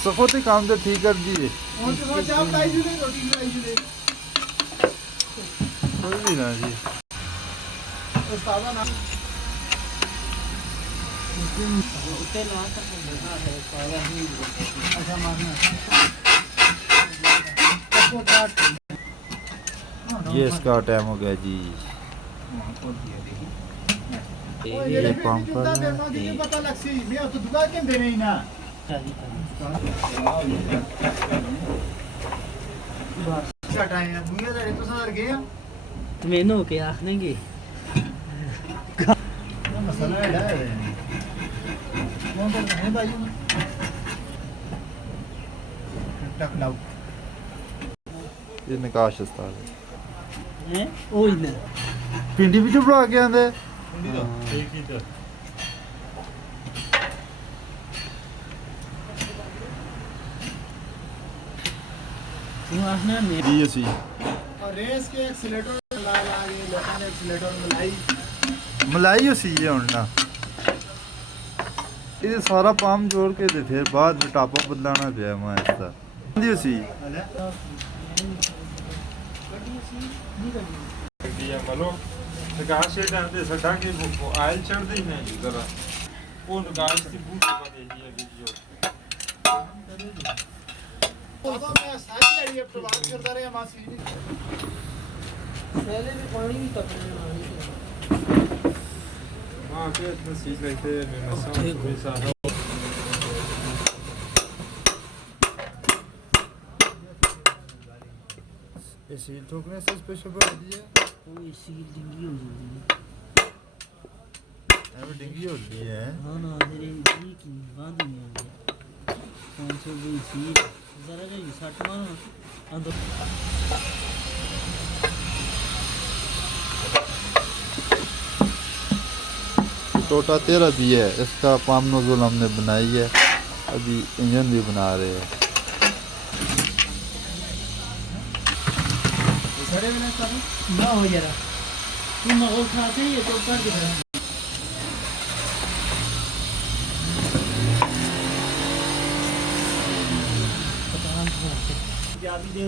सफो ते काम तो ठीक कर दिए कोई भी ना जी ये इसका टाइम हो गया जी ये पंप पता लगसी मैं तो दुकान के देने ही ना टाइम है दुनिया दारे तो सार गए मैंने के आखनेंगे मसाला है कौन कर है भाई टक लाओ ये निकाश उस्ताद हैं ओए ना पिंडी भी चुप रहा के आंदे पिंडी तो ठीक ही तो आखना ने जी सी और रेस के एक्सीलेटर ला ये लोगों ने एक्सीलेटर मलाई सी है उन्ना ये सारा पाम जोड़ के दे फिर बाद में टापा बदलाना पिया मैं इसका जी सी दिया malo ਨਿਕਾਸ ਸ਼ੇਡ ਆਂਦੇ ਸੱਡਾ ਕੇ ਆਇਲ ਚੜਦੇ ਹੀ ਨਹੀਂ ਜ਼ਰਾ ਉਹ ਨਿਕਾਸ ਦੀ ਬੂਟ ਬਣੇ ਜੀ ਵੀਡੀਓ बाबा मैं सारी गाड़ी अब प्रवाह करता रहा मासी पहले भी पानी भी तपने हां के तस्वीर लेते मैं सब वैसा ये सील ठोकने से स्पेशल बढ़ा दिया वो इसी डिंगी हो जाएगी अब डिंगी होती है हाँ ना मेरे जी की बात ही नहीं आ कौन से वो इसी जरा जो 60 मारो अंदर टोटा 13 भी है इसका पाम नोजल हमने बनाई है अभी इंजन भी बना रहे हैं ना हो जरा तुम मगल खाते हैं ये तो कर दे क्या भी दे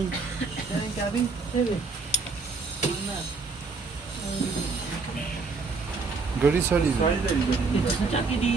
क्या भी गड़ी साड़ी ਸਾਰੀ ਜਿਹੜੀ चाकी दी